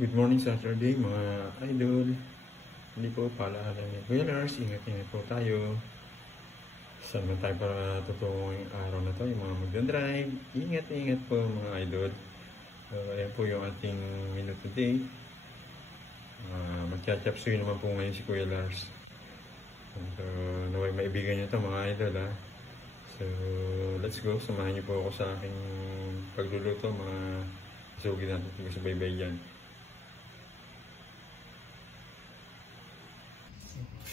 Good morning Saturday mga idol. Hindi po paalala ni Kuya Lars, ingat-ingat po tayo. Saan man tayo para totoong araw na to, yung mga magdadrive. Ingat-ingat po mga idol. Ayan po yung ating minute today. Magcha-chapsuy naman po ngayon si Kuya Lars. So, naway maibigan niyo to mga idol ha. So, let's go. Samahan niyo po ako sa aking pagluluto mga sugi natin sa baybay dyan.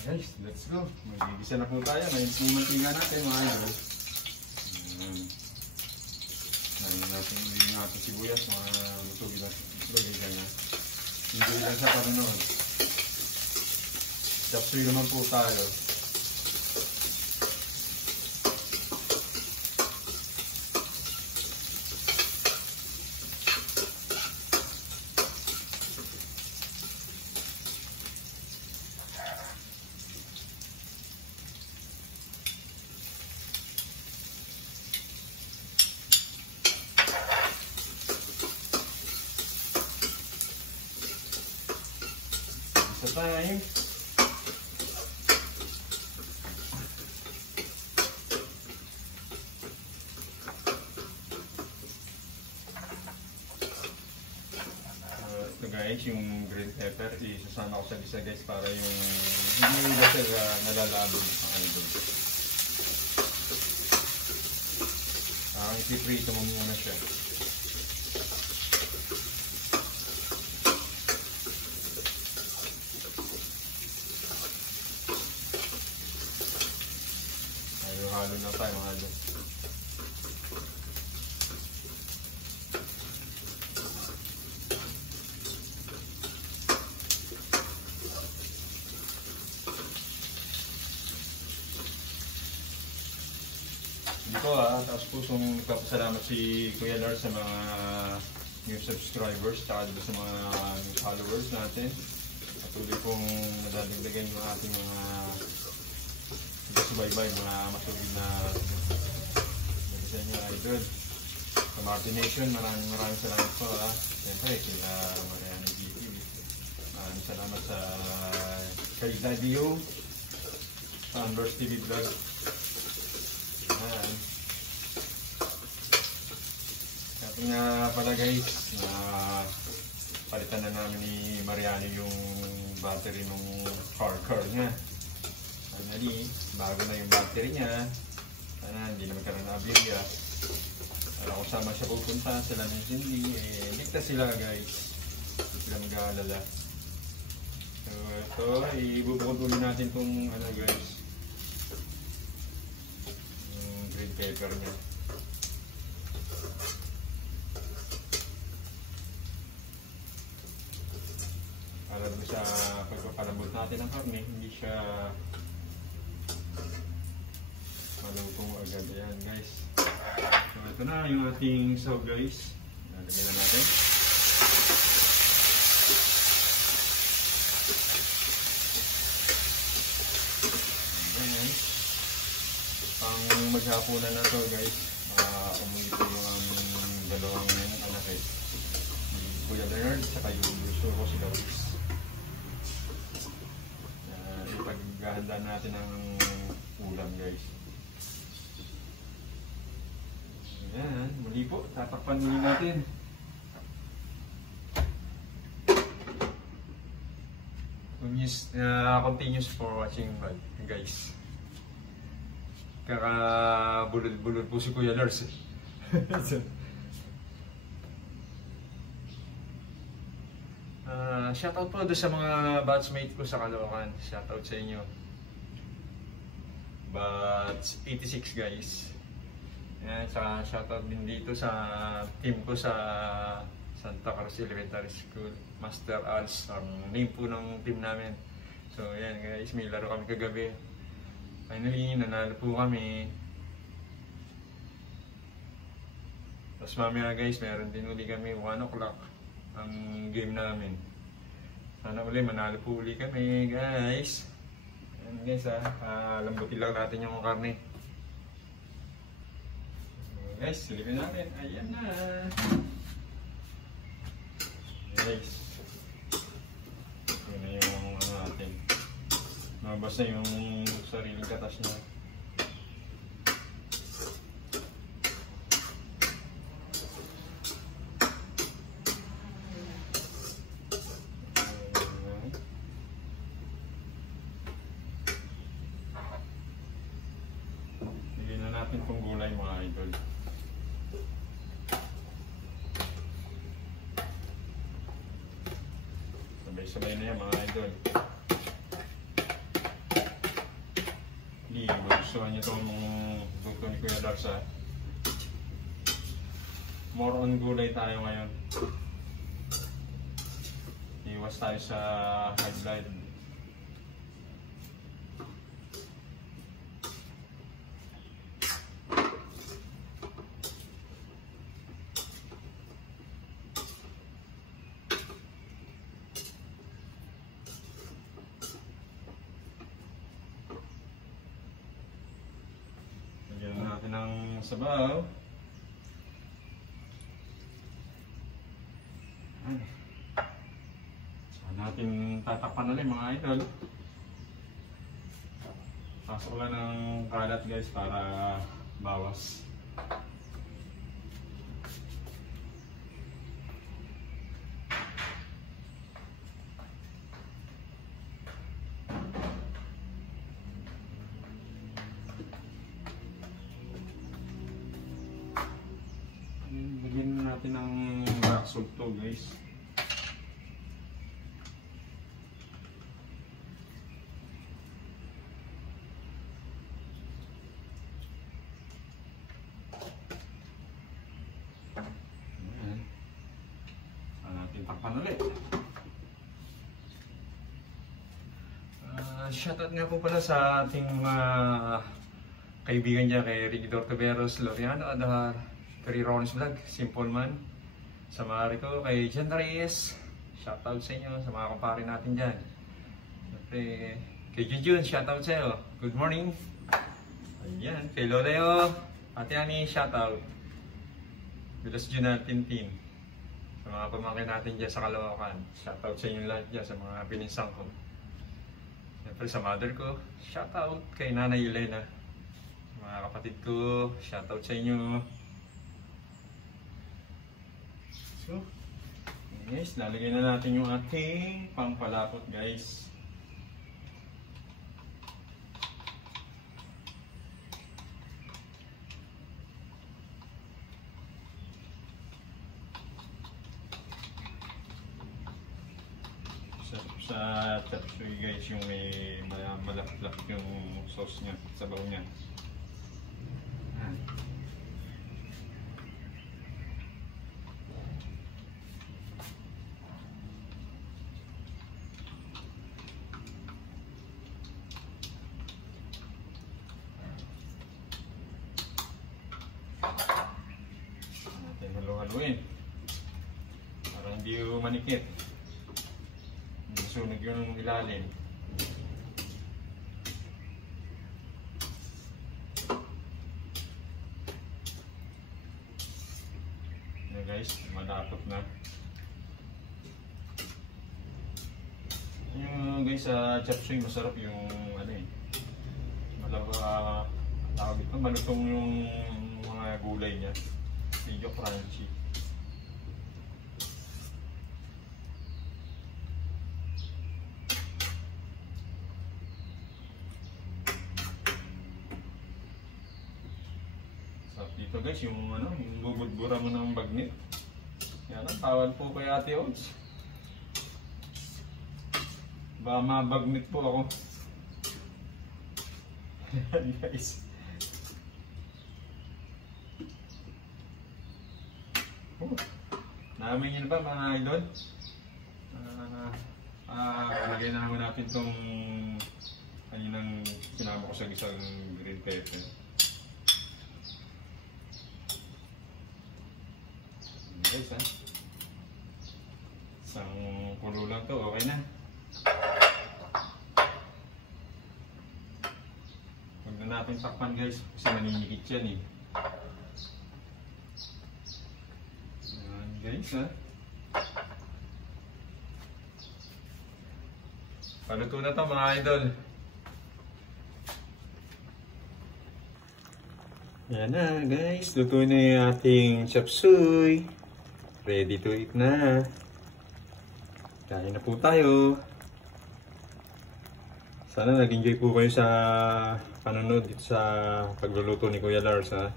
Guys, let's go. Magigisa na po tayo. Ngayon po mantika natin mga idol. Ngayon natin yung ating sibuyas, mga lutugi natin. Hindi lang siya pa rin. Chapsuy naman po tayo. Sa time. Ito guys, yung green pepper, isasama ko sa gisa guys para yung hindi ba sila nalalabog ang idol. Isiprito mo muna siya. Halo na tayo mga idol. Hindi ko taas pusong nagpapasalamat si Kuya Lars sa mga new subscribers at sa mga new followers natin. Patuloy pong nadadagdagan yung ating mga subaybay, mga masugid na sa inyo idol. Sa Martin Nation, maraming salamat po ha. Siyempre, kila Mariani GP. Maraming salamat sa kay Dadio, sa Unburst TV Vlog. Ayan. Kaya nga pala guys, palitan na namin ni Mariani yung battery ng car niya. Finally, bago na yung battery niya. Sana hindi na magkaroon na aberya. Kung sama siya pupunta, sila ng hindi. Ligtas sila guys. Hindi sila mag-aalala. So ito, ibubukod ulit natin itong ano guys, yung green pepper niya. Para doon sa pagpapalambot natin ng karne, hindi siya malutong agad. Yan guys. So ito na yung ating saw guys. Nalagyan na natin. Ayan. Pang maghapunan na to guys. Umuwi po yung aming dalawang anak eh. Kuya Bernard saka yung gusto ko si Gawis. Ipaghahanda natin ang ulam guys. Ayan, muli po, tatakpan muli natin. Continuous for watching guys. Kaka-bulod-bulod po si Kuya Lars eh. Shoutout po doon sa mga batchmate ko sa Caloocan. Shoutout sa inyo. Batch 86 guys. Ayan, saka shoutout din dito sa team ko sa Santa Cruz Elementary School, Master Alts, ang name po ng team namin. So ayan guys, may laro kami kagabi. Finally, nanalo po kami. Tapos mamaya guys, meron din uli kami 1 o'clock ang game namin. Sana uli, manalo po uli kami guys. Ayan guys lambutin lang natin yung karne. Guys, silipin natin. Ayan na. Guys. Lumabas na yung sariling katas niya. Bigyan na natin itong gulay mga idol. Sabay-sabay na yan mga idol. Hindi, magustuhan nyo itong luto ni Kuya Dax ha. More on gulay tayo ngayon. Iwas tayo sa high blood. Lagyan natin ng sabaw. Saan natin tatakpan ulit mga idol. Pasok lang ng kalat guys para bawas. Lagyan natin ng rock salt to guys. Saan natin takpan ulit. Shoutout nga po pala sa ating mga kaibigan dyan kay Rigidor Taveros, Loriano Adar, Terry Rollins Vlog, Simple Man, sa mga ko, kay Jan Reyes, shoutout sa inyo, sa mga kumpare natin dyan. Siyempre, kay Junjun, shoutout sa iyo, good morning. Ayan, kay Loleo, Ate Ani, shoutout. Bilas Junal Tintin, sa mga pamangkin natin dyan sa Caloocan, shoutout sa inyo lahat dyan, sa mga pininsang ko. Siyempre sa mother ko, shoutout kay Nanay Elena. Mga kapatid ko, shoutout sa inyo. So, guys, lalagay na natin yung ating pangpalapot guys. Sa chapsuy guys, yung may malak-lak yung sauce niya, sabaw niya. Natin halu-haluin para hindi manikit. Sunog yung ilalim. Yan guys, malapot na. Yung guys sa chapsuy masarap yung ano eh. Tawag ito, malutong yung mga gulay niya. Medyo crunchy. Dito guys, yung ano, yung bubudbura mo ng bagnet. Yan ang tawag po kay Ate Oats. Baka mabagnet po ako. Yan guys. Namin yun ba mga idol? Lagay na naman natin itong kaninang sinama ko sa isang green pepper. Guys ha, isang kulo lang to, okay na. Huwag na natin takpan guys, kasi maninikit yan eh. Ayan guys ha. Paluto na to mga idol. Yan na guys, luto na yung ating chop suey. Ready to eat na. Kain na po tayo. Sana nag-enjoy po kayo sa panonood dito sa pagluluto ni Kuya Lars, ha?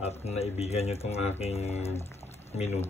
At naibigan nyo itong aking menu.